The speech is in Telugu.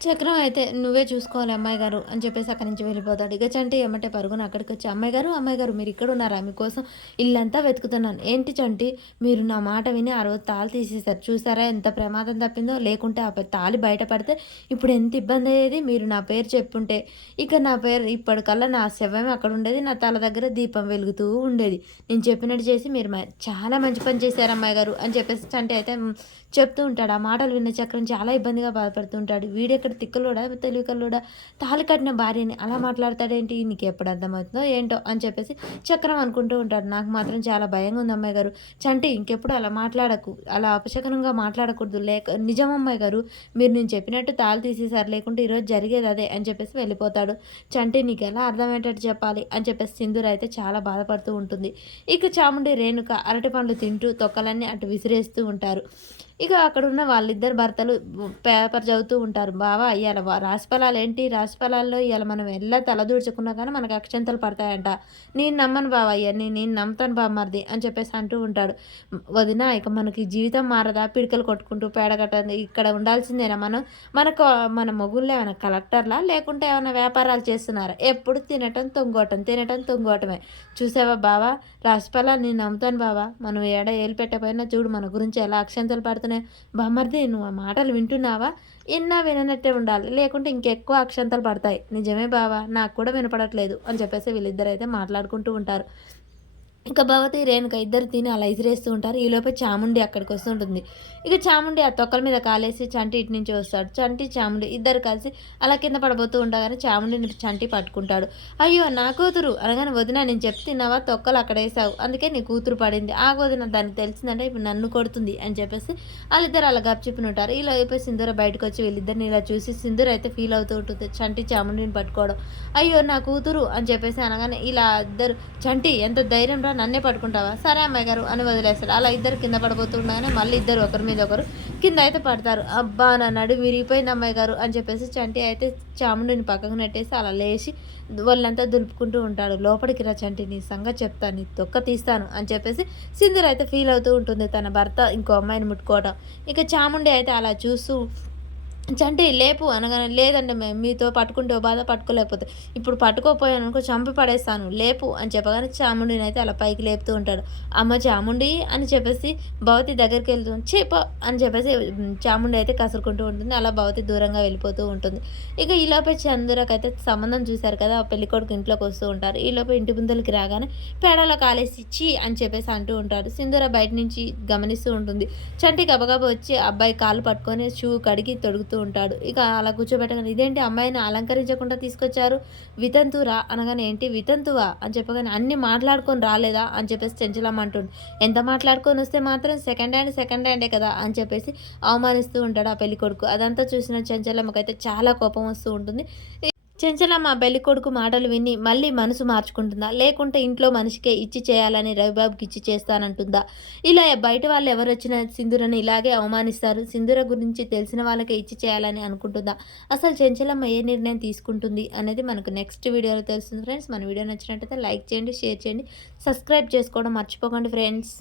చక్రం అయితే "నువ్వే చూసుకోవాలి అమ్మాయి గారు" అని చెప్పేసి అక్కడి నుంచి వెళ్ళిపోతాడు. ఇక చంటి ఎమ్మటే పరుగున అక్కడికొచ్చి "అమ్మాయి గారు మీరిక్కడున్నారా? మీకోసం ఇల్లంతా వెతుకుతున్నాను." "ఏంటి చంటి మీరు నా మాట విని ఆ రోజు తాళి తీసేశారు. చూసారా ఎంత ప్రమాదం తప్పిందో? లేకుంటే ఆ తాళి బయట పడితే ఇప్పుడు ఎంత ఇబ్బందయ్యేది? మీరు నా పేరు చెప్పుంటే ఇక నా పేరు ఇప్పటికల్లా నా శవమే అక్కడుండేది. నా తల దగ్గర దీపం వెలుగుతూ ఉండేది. నేను చెప్పినట్టు చేసి మీరు చాలా మంచి పని చేశారు అమ్మాయి గారు" అని చెప్పేసి చంటి అయితే చెప్తూ ఉంటాడు. ఆ మాటలు విన్న చక్రం చాలా ఇబ్బందిగా బాధపడుతూ ఉంటాడు. వీడెక్కడ తిక్కలోడా, తెలివి కల్లోడా, తాళి కట్టిన భార్యని అలా మాట్లాడతాడేంటి? నీకెప్పుడు అర్థమవుతుందో ఏంటో అని చెప్పేసి చక్రం అనుకుంటూ ఉంటాడు. నాకు మాత్రం చాలా భయంగా ఉంది అమ్మాయి గారు. చంటి ఇంకెప్పుడు అలా మాట్లాడకు. అలా అపశకునంగా మాట్లాడకూడదు. నిజం అమ్మాయి గారు. మీరు నేను చెప్పినట్టు తాళి తీసేశారు. లేకుంటే ఈరోజు జరిగేది అదే అని చెప్పేసి వెళ్ళిపోతాడు. చంటి నీకెలా అర్థమయ్యేటట్టు చెప్పాలి అని చెప్పేసి సింధూర అయితే చాలా బాధపడుతూ ఉంటుంది. ఇక చాముండి, రేణుక అరటి పండ్లు తింటూ తొక్కలన్నీ అటు విసిరేస్తూ ఉంటారు. ఇక అక్కడున్న వాళ్ళిద్దరు భర్తలు పేపర్ చదువుతూ ఉంటారు. "బావ ఇయాల రాశిఫలాలేంటి? రాశిఫలాల్లో ఇయాల మనం ఎలా తలదూర్చుకున్నా కానీ మనకు అక్షంతలు పడతాయంట. నేను నమ్మను బావ ఇయన్నీ. నేను నమ్ముతాను బామ్మర్ది" అని చెప్పేసి అంటూ ఉంటాడు. "వదిన ఇక మనకి జీవితం మారదా? పిడికలు కొట్టుకుంటూ పేడగట్టండి ఇక్కడ ఉండాల్సిందేనా మనం? మనకు మన మొగుళ్ళు ఏమైనా కలెక్టర్లా? లేకుంటే ఏమైనా వ్యాపారాలు చేస్తున్నారా? ఎప్పుడు తినటం, తొంగోటం, తినటం, తొంగోటమే. చూసావా బావ రాశిఫలాలు నేను నమ్ముతాను బావ. మనం ఏడ ఏలు పెట్టకపోయినా చూడు మన గురించి ఎలా అక్షంతలు పడుతున్నాయి. బామ్మర్ది నువ్వు ఆ మాటలు వింటున్నావా? ఇన్నా విననట్టే ఉండాలి. లేకుంటే ఇంకెక్కువ అక్షంతలు పడతాయి. నిజమే బావ నాకు కూడా వినపడట్లేదు" అని చెప్పేసి వీళ్ళిద్దరైతే మాట్లాడుకుంటూ ఉంటారు. ఇక భవతి, రేణుక ఇద్దరు తిని అలా ఇసిరేస్తూ ఉంటారు. ఈలోపే చాముండి అక్కడికి వస్తుంటుంది. ఇక చాముండి ఆ తొక్కల మీద కాలేసి చంటి ఇటు నుంచి వస్తాడు. చంటి, చాముండి ఇద్దరు కలిసి అలా కింద పడబోతూ ఉండగానే చాముండిని చంటి పట్టుకుంటాడు. "అయ్యో నా కూతురు" అనగానే "వదిన నేను చెప్తున్నావా తొక్కలు అక్కడ వేసావు. అందుకే నీ కూతురు పడింది. ఆగు వదిన దానికి తెలిసిందంటే ఇప్పుడు నన్ను కొడుతుంది" అని చెప్పేసి వాళ్ళిద్దరు అలా గప్చిప్పుని ఉంటారు. ఈలోపే సింధూర బయటకు వచ్చి వీళ్ళిద్దరిని ఇలా చూసి సింధూర అయితే ఫీల్ అవుతూ ఉంటుంది. చంటి చాముండిని పట్టుకోవడం. "అయ్యో నా కూతురు" అని చెప్పేసి అనగానే ఇలా ఇద్దరు "చంటి ఎంత ధైర్యం రా నన్నే పట్టుకుంటావా? సరే అమ్మాయి గారు" అని వదిలేస్తాడు. అలా ఇద్దరు కింద పడిపోతుండగానే మళ్ళీ ఇద్దరు ఒకరి మీద ఒకరు కింద అయితే పడతారు. "అబ్బా నా నడుము విరిగిపోయింది అమ్మాయి గారు" అని చెప్పేసి చంటి అయితే చాముండిని పక్కకు నెట్టేసి అలా లేచి వాళ్ళంతా దులుపుకుంటూ ఉంటాడు. "లోపలికి రా చంటి నీ సంగతి చెప్తాను. నీ తొక్క తీస్తాను" అని చెప్పేసి సింధూర అయితే ఫీల్ అవుతూ ఉంటుంది తన భర్త ఇంకో అమ్మాయిని ముట్టుకోవడం. ఇక చాముండి అయితే అలా చూస్తూ చంటి లేపు అనగానే "లేదండి మీతో పట్టుకుంటే ఓ బాధ పట్టుకోలేకపోతే ఇప్పుడు పట్టుకోపోయాననుకో చంపి పడేస్తాను లేపు" అని చెప్పగానే చాముండిని అయితే అలా పైకి లేపుతూ ఉంటాడు. "అమ్మ చాముండి" అని చెప్పేసి భవతి దగ్గరికి వెళ్తూ "చేపో" అని చెప్పేసి చాముండి అయితే కసురుకుంటూ ఉంటుంది. అలా భవతి దూరంగా వెళ్ళిపోతూ ఉంటుంది. ఇక ఈలోపే చంద్రకైతే సంబంధం చూశారు కదా, పెళ్ళికొడుకు ఇంట్లోకి వస్తూ ఉంటారు. ఈలోపే ఇంటి ముందలకి రాగానే పేడలో కాలేసి "చీ" అని చెప్పేసి అంటూ ఉంటాడు. సింధూర బయట నుంచి గమనిస్తూ ఉంటుంది. చంటి గబగబా వచ్చి అబ్బాయి కాళ్ళు పట్టుకొని షూ కడిగి తొడుగుతూ ఉంటాడు. ఇక అలా కూర్చోబెట్టగానే "ఇదేంటి అమ్మాయిని అలంకరించకుండా తీసుకొచ్చారు? వితంతురా" అనగానే "ఏంటి వితంతువా" అని చెప్పగానే "అన్నీ మాట్లాడుకొని రాలేదా" అని చెప్పేసి చెంచలమ్మ అంటుంది. "ఎంత మాట్లాడుకొని వస్తే మాత్రం సెకండ్ హ్యాండే కదా" అని చెప్పేసి అవమానిస్తూ ఉంటాడు ఆ పెళ్ళికొడుకు. అదంతా చూసిన చెంచలమ్మకైతే చాలా కోపం వస్తూ ఉంటుంది. చెంచలమ్మ పెళ్ళికొడుకు మాటలు విని మళ్ళీ మనసు మార్చుకుంటుందా? లేకుంటే ఇంట్లో మనిషికే ఇచ్చి చేయాలని రవిబాబుకి ఇచ్చి చేస్తానంటుందా? ఇలా బయట వాళ్ళు ఎవరొచ్చినా సింధూరని ఇలాగే అవమానిస్తారు. సింధూర గురించి తెలిసిన వాళ్ళకే ఇచ్చి చేయాలని అనుకుంటుందా? అసలు చెంచలమ్మ ఏ నిర్ణయం తీసుకుంటుంది అనేది మనకు నెక్స్ట్ వీడియోలో తెలుస్తుంది ఫ్రెండ్స్. మన వీడియో నచ్చినట్టయితే లైక్ చేయండి, షేర్ చేయండి, సబ్స్క్రైబ్ చేసుకోవడం మర్చిపోకండి ఫ్రెండ్స్.